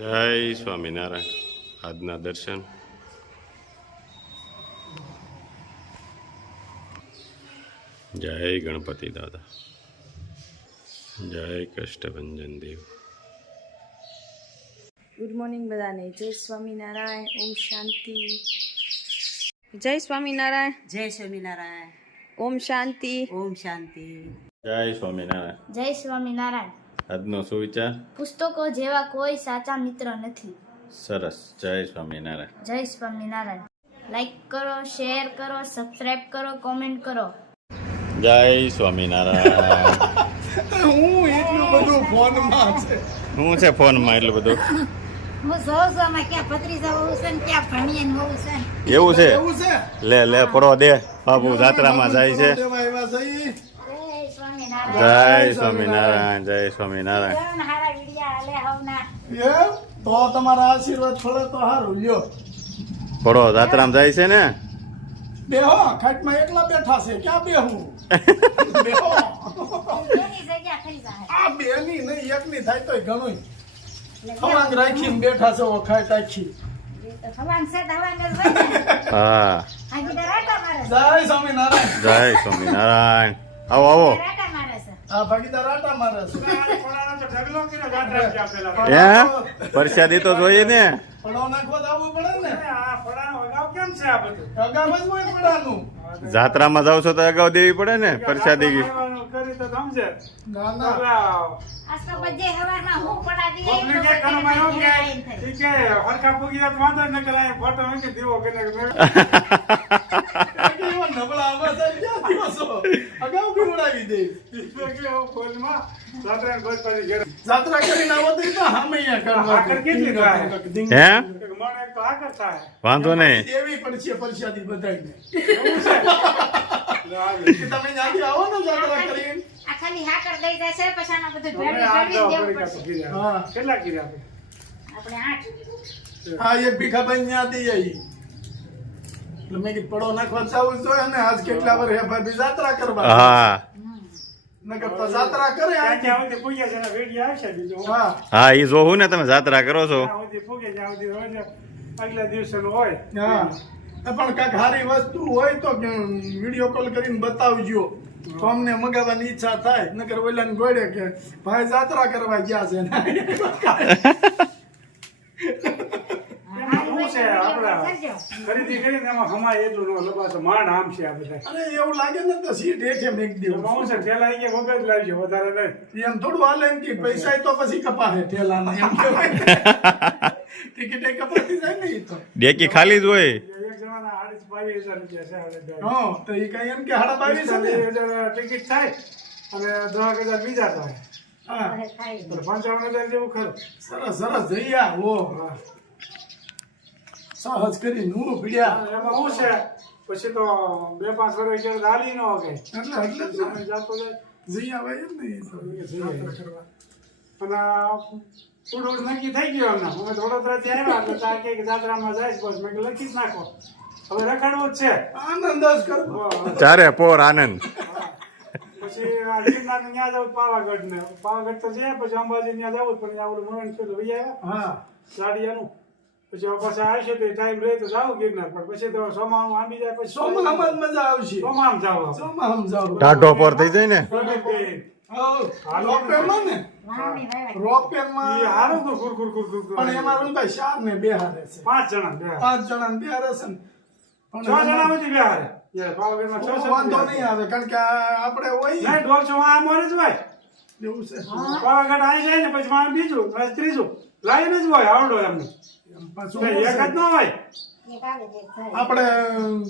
જય સ્વામિનારાયણ આજના દર્શન જય ગણપતિ દાદા જય કષ્ટભંજન દેવ ગુડ મોર્નિંગ બધાને જય સ્વામિનારાયણ ઓમ શાંતિ જય સ્વામિનારાયણ જય સ્વામિનારાયણ ઓમ શાંતિ ઓમ શાંતિ જય સ્વામિનારાયણ જય સ્વામિનારાયણ આજનો સુવિચાર? પુસ્તકો જેવા કોઈ સાચા મિત્ર નથી. સરસ. જય સ્વામિનારાયણ. જય સ્વામિનારાયણ. લાઈક કરો શેર કરો સબસ્ક્રાઇબ કરો કોમેન્ટ કરો. જય સ્વામિનારાયણ. હું એટલું બધું ફોનમાં છે. શું છે ફોનમાં એટલું બધું? હું જોઉં ક્યાં ભત્રીજા વહુ છે ને ક્યાં ભણિયન વહુ છે. એવું છે? લે લે પડો દે. બાપુ જાત્રામાં જાય છે. જય સ્વામિનારાયણ. જય સ્વામિનારાયણ. તો તમારા આશીર્વાદ પડે તો સારું લ્યો. પડો જાત્રામાં જાય છે ને? બેહો ખાટમાં એકલા બેઠા છે. ક્યાં બેહું? બેહો. આ બેની નહીં એકની થાય તોય ઘણું ખવાંગ રાખીને બેઠા છે ઓ ખાટ આખી જય સ્વામિનારાયણ. જય સ્વામિનારાયણ. આવો આવો. પરસાદી તો જોઈએ ને. જાત્રામાં જાવ છો તો અગાઉ દેવી પડે ને પરસાદી નબળા અગાઉ પીવડાવી દે ફોનમાં સાધારણ બસ પછી ઘેર જાત્રા કરીને આવો તો તો હામે કરવા આકર કેટલી થાય? હે? એક મણ એક તો આગળ થાય વાંધો નહીં પડશે તમે આવો ને જાત્રા કરીને? આ ખાલી દઈ જશે પછી આમાં બધું દવા. હા. કેટલા કીધા આપણે? આપણે આઠ. હા એક ભીખાભાઈ દઈ આવી. એટલે મેં કીધું પડો નાખવા જવું જોઈએ ને આજ કેટલા વાર હે ભાઈ જાત્રા કરવા. હા. હા. હા એ જોવું ને તમે જાત્રા કરો છો. સુધી પૂગે ત્યાં સુધી રોજ આગલા દિવસેનું હોય. હા. પણ કાંઈક સારી વસ્તુ હોય તો વીડિયો કોલ કરીને બતાવજો. તો અમને મગાવવાની ઈચ્છા થાય. નકર ઓલાને ગોળે કે ભાઈ જાત્રા કરવા ગયા છે. છે આપણા ખરીદી કરીને એમાં હમાય એટલું ન લબાસો માંડ આમ છે આ બધા. અરે એવું લાગે ને તો સીટ હેઠે મેક દેવું એમાં છે પેલા અહીંયા વગર લાવજો વધારે નહીં. એમ થોડું હાલે એમ કે પૈસા તો પછી એમ કહેવાય. ટિકિટ કપાતી જાય ને ઈ તો. ડેકી ખાલી જ હોય. તો એ કઈ એમ કે હાડા બાવીસ ટિકિટ થાય અને દસ હજાર બીજા થાય. પંચાવન હજાર જેવું ખરું. સરસ સરસ જઈ આ હા. સહજ કરી નું પીડ્યા. એમાં શું છે? પછી તો બે પાંચ વર્ષ તો હાલી ન વગે એટલે એટલે. જાતો જાય. જઈ આવે એમ ને ઈ તો. જાત્રા કરવા અને થોડું નક્કી થઈ ગયું અમને અમે વડોદરાથી આવ્યા એટલે ત્યાં કે જાત્રામાં જાય બસ. મેં લખી જ નાખો. હવે રખડવું જ છે. આનંદ જ કરવો ચારે પોર આનંદ. પછી ગિરનાર ત્યાં જવું પાવાગઢ ને પાવાગઢ તો છે પછી અંબાજી ત્યાં જવું પણ ત્યાં ઓલું મરણ થયું લઈ આવ્યા. હા. લાડિયાનું પછી પાછા આવશે તો ટાઈમ રહે તો જાવ ગિરનાર. પણ પછી તો સોમાનું આંબી જાય પછી સોમામાં જ મજા આવશે. સોમામ જાવ સોમામાં જાવ ટાટો પર થઈ જાય ને? રોપેમાં ને? વાવણી વાવ્યા. રોપેમાં એ હારું તો ખુર ખુર ખુર ખુર ખુર. પણ એમાં શું થાય? ચાર ને બે હારે છે. પાંચ જણા બે હારે. પાંચ જણા ને બે હારે છે ને. પણ છ જણા એમાં બધી બે હારે. યાર, પાવાગઢમાં છ વાંધો નહીં આવે કારણ કે આ આપણે હોય. આ મોરે જ હોય. એવું છે. પાવાગઢ આવી જાય ને પછી બીજું ત્રીજું. લાઈન જ હોય આવડો એમને. પાછું. આપણે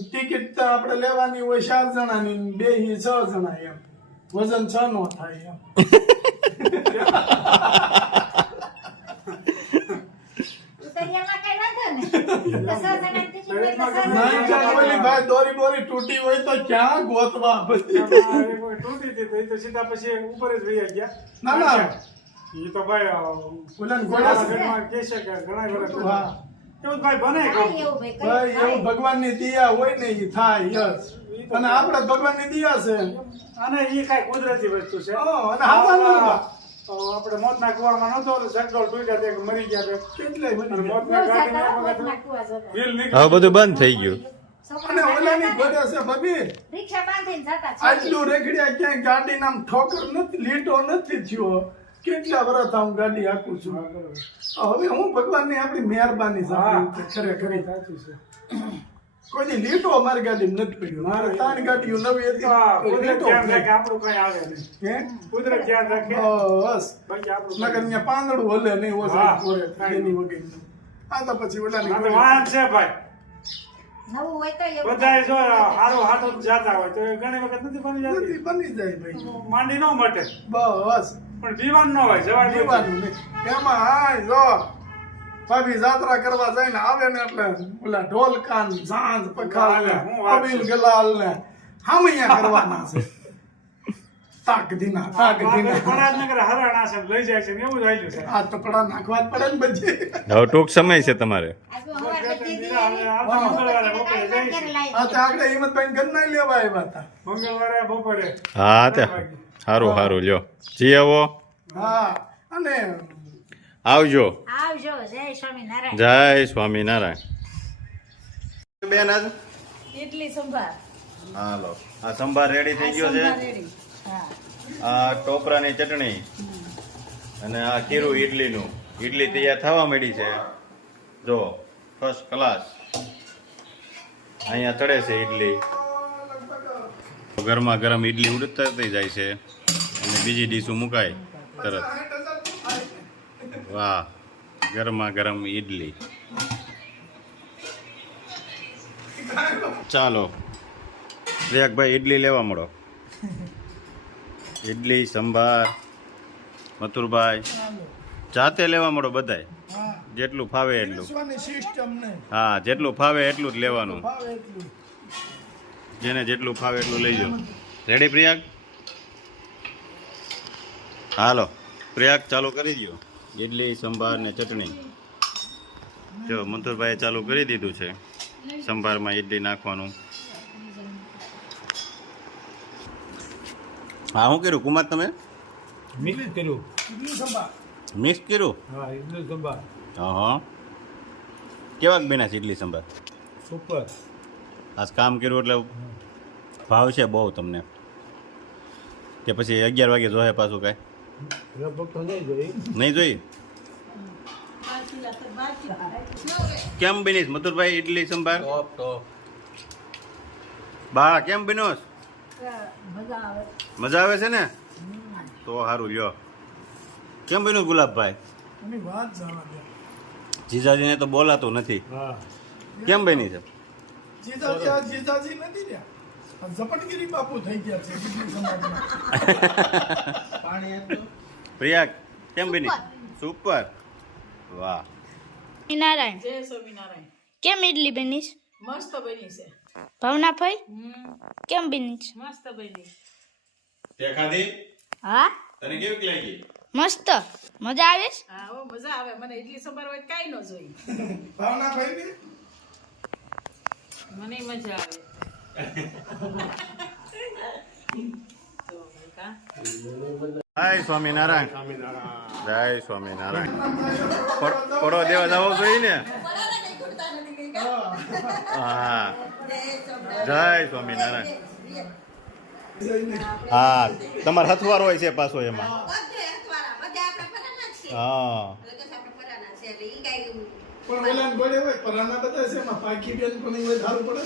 ટિકિટ આપણે લેવાની હોય ચાર જણાની ને બે છ જણા એમ. વજન છ નો થાય એમ. ભાઈ દોરી બોરી તૂટી હોય તો ક્યાં ગોતવા વાર તૂટી હતી તો સીધા પછી ઉપર જ ગયા. ના, ના. એ તો ભાઈ અ, ગોળા ઘરમાં કહે છે કે ઘણા વર્ષ હા એવું ભાઈ બને હા, કહું. એવું ભાઈ, કઈ ભાઈ થાય. એવું ભગવાનની દિયા હોય ને એ થાય યસ. અને આપણે ભગવાનની દિયા છે. અને એ કાંઈ કુદરતી વસ્તુ છે. હા, અને હાથમાં ન કુવામાં નહોતો એટલે તૂટ્યા તે મરી ગયા. વ્હીલ હવે બધું બંધ થઈ ગયું. અને ઓલાની ઘોડે છે ભાભી. રિક્ષા બાંધીને જતા આટલું રેખડ્યા ક્યાંય ગાડી નામ ઠોકર નથી લીટો નથી થયો. કેટલા વર્ષ હું ગાડી હાકું છું? હવે હું ભગવાનની આપણી મહેરબાની સાથે ખરેખર કોઈ લીટો અમારી ગાડી નથી પડ્યો મારે ત્રણ ગાડીઓ નવી હતી. લીટો આપણું કઈ આવે નહીં. હે? કુદરત ધ્યાન રાખે. બસ. નગર અહીંયા પાંદડું હલે નહીં ઓછું કોરે એની વગર. આ તો પછી ઓલાની આ વાહન છે ભાઈ. નવું હોય તો બધાય જો હારો હાથો જાતા હોય તો ઘણી વખત નથી બની જતી. બની જાય ભાઈ. માંડી ન મટે. બસ. પણ દીવાન નો હોય જવા દેવાનું. જીવાનું નહીં. એમાં હાય જો ભાભી જાત્રા કરવા જાય ને આવે ને એટલે ઓલા ઢોલકાન સાંજ પખાલ ને હું અબીલ ગલાલ ને હામૈયા કરવાના છે. તાક દીના તાક દીના. પરાજનગર હરાણા છે લઈ જાય છે એવું થાય છે. આ ટુકડા નાખવા જ પડે ને બધી. હવે ટૂંક સમય છે તમારે. આ તો આગળ હિંમતભાઈ ઘર ના લેવા આવ્યા હતા. મંગળવારે બપોરે. હા તે. સારું સારું લ્યો. જી આવો. હા અને આવજો. આવજો જય સ્વામિનારાયણ. જય સ્વામિનારાયણ. બેન આજ? ઇડલી સંભાર. હાલો આ સંભાર રેડી થઈ ગયો છે? આ ટોપરાની ચટણી અને આ ખીરું ઈડલીનું. ઈડલી તૈયાર થવા માંડી છે. જો ફર્સ્ટ ક્લાસ અહીંયા ચડે છે ઈડલી. ગરમા ગરમ ઈડલી ઉડતા થઈ જાય છે અને બીજી ડીશું મુકાય તરત. વાહ ગરમા ગરમ ઈડલી. ચાલો વિવેકભાઈ ઈડલી લેવા મળો. ઈડલી સંભાર મથુરભાઈ. જાતે લેવા મળો બધાય. જેટલું ફાવે એટલું. હા જેટલું ફાવે એટલું જ લેવાનું. જેને જેટલું ફાવે એટલું લઈ જાઓ. રેડી પ્રિયાગ હાલો પ્રિયાગ ચાલુ કરી દો ઇડલી સંભાર ને ચટણી. જો મંથુરભાઈએ ચાલુ કરી દીધું છે. સંભારમાં ઇડલી નાખવાનું. હા શું કર્યું? કુમાર તમે? મિક્સ કર્યું. મિક્સ કર્યું? હા ઇડલી સંભાર. હા કેવાક બેના છે ઇડલી સંભાર? સુપર આજ કામ કર્યું એટલે ભાવ છે બહુ તમને. કે પછી અગિયાર વાગે જોહે પાછું કાંઈ? લગભગ તો નહીં જોઈ. નહીં જોઈ? કેમ બનીશ? મથુરભાઈ ઇડલી સંભાર? બા કેમ બન્યો મજા આવે. છે ને? તો સારું લ્યો. કેમ બન્યું ગુલાબભાઈ? જીજાજીને તો બોલાતું નથી. કેમ બની છે? જીજાજી નથી રહ્યા. આ ઝપટગીરી બાપુ થઈ ગયા છે ઇડલી પ્રિયા કેમ બની? સુપર. વાહ. નારાયણ જય સ્વામિનારાયણ. કેમ ઇડલી બનીશ? મસ્ત બની છે. ભાવના કેમ બનીશ? મસ્ત બની. તે ખાધી હા? તને કેવી લાગી? મસ્ત. મજા આવે છે? હા હો મજા આવે. મને ઇડલી સંભાર હોય કાઈ ન જોઈ ભાવના ભાઈ મને મજા આવે. જય સ્વામિનારાયણ. જય સ્વામિનારાયણ. પડો દેવા જવો જોઈએ ને? હા. જય સ્વામિનારાયણ. હા તમારે હથવારો હોય છે પાછો એમાં. હા. પણ ઓલા ગોળે હોય પરાના બધા છે એમાં પાકી બેન પણ હોય સારું પડે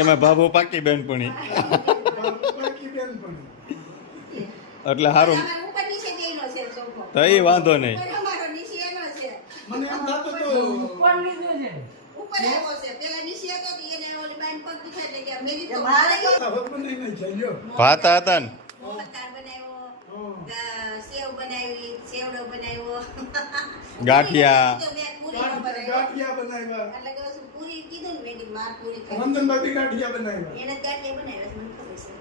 એમાં ભાભો પાકી બેન પણ એટલે સારું તો એ વાંધો નહીં. મને એમ થતું તો ભાતા હતા ને. સેવ બનાવી સેવડો બનાવ્યો. ગાંઠિયા. ગાંઠિયા બનાવ્યા. એટલે કે પૂરી કીધું ને મેં કીધું પૂરી કરી. વંદનભાઈ ગાંઠિયા બનાવ્યા. એને ગાંઠિયા બનાવ્યા મને ખબર છે.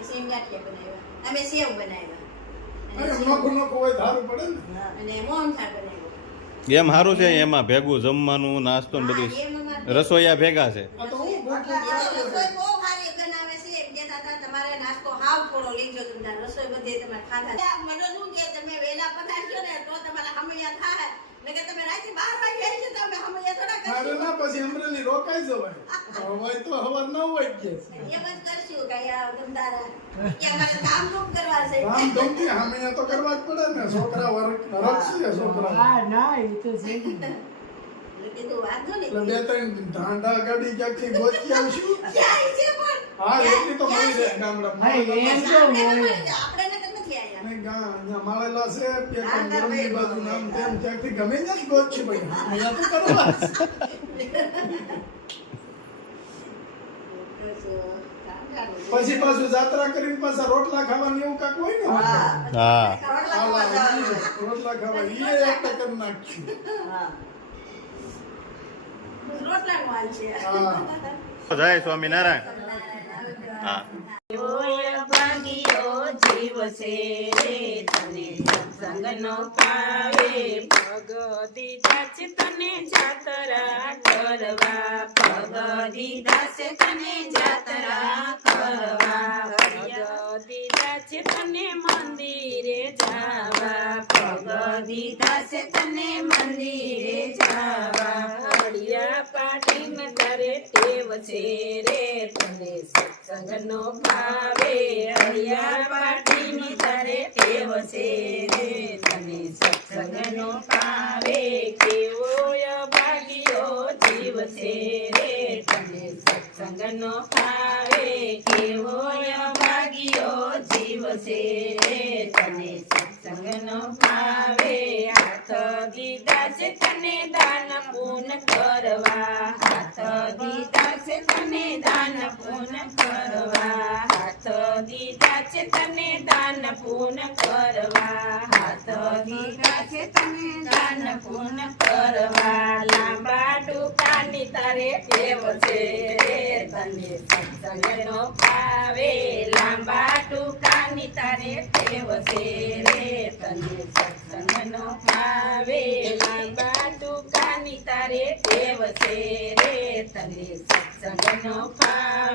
એ સેમ ગાંઠિયા બનાવ્યા. અમે સેવ બનાવ્યા. અરે નોખું નોખું હોય સારું પડે ને. અને મોહનથાળ બનાવ્યો. એમ સારું છે એમાં ભેગું જમવાનું નાસ્તો ને બધું. રસોઈયા ભેગા છે આ તો હું ભૂખ એમાં રસોઈ બહુ સારી બનાવે છે એમ કહેતા હતા તમારે નાસ્તો હાવ ભાવ થોડો લેજો તમને રસોઈ બધી તમે ખાધા. મને શું કે તમે વેલા પધારશો ને તો તમારા હમૈયા થાય. ને કે તમે રાતે બાર વાગે આવી છો તો હમૈયા થોડા મારે ના પછી અમરેલી રોકાઈ જવાય. હોય તો હવાર નવ વાગ્યે એમ જ કરશું કઈ આ કે અમારે કામનું કરવા છે. આમ ધમકી સામે તો કરવા જ પડે ને. છોકરા વર્ગ રક્ષીએ છોકરા હા ના એ તો છે જ ને. એટલે કીધું વાંધો નહીં. એટલે બે ત્રણ ધાંડા ગાડી ક્યાંકથી ગોતી આવશું? છે હા એટલી તો મળી જાય. ગામડામાં એમ તો હોય. આપણે નથી આયા અને ગા- અહીંયા માળેલા છે બે ગરમી બાજુ નામ તેમ ક્યાંકથી ગમે ત્યાં જ ગોતશું ભાઈ. અહીંયા તો કરવા પછી પાછું જાત્રા કરીને પાછા રોટલા ખાવાની એવું કાક હોય ને? હા. રોટલા ખાવા આપણે કરી હા. જય સ્વામિનારાયણ. હા જીવ છે તને સત્સંગનો પાવે ભગદી દાસ તને જાતરા કરવા ભગદી દાસ તને જાતરા કરવા ભગદી દાસ તને મંદિરે જાવા ભગદી દાસ તને મંદિરે જાવા હળિયા પાટીને તારે ટેવ છે રે તને સત્સંગનો ભાવે હળિયા પાટીની તારે ટેવ છે તને સત્સંગનો ભાવે કેવો ભાગ્યો જીવ છે રે. તને સત્સંગનો ભાવે કેવો ભાગ્યો જીવ છે રે. તને સત્સંગનો ભાવે હાથ દીધા છે તને દાન પૂન કરવા. હાથ દીધા છે તને દાન પૂન કરવા. હાથ દીધા છે તને દાન પૂન કરવા. હાથ દીધા છે તને દાન પૂન કરવા. લાંબા ટૂંકાની તારે ટેવ છે. તને સત્સંગનો ભાવે લાંબા ટૂંકાની તારે ટેવ છે. રે તને સત્સંગનો ભાવે લાંબા ટૂંકાની તારે ટેવ છે. રે તને સત્સંગનો ભાવે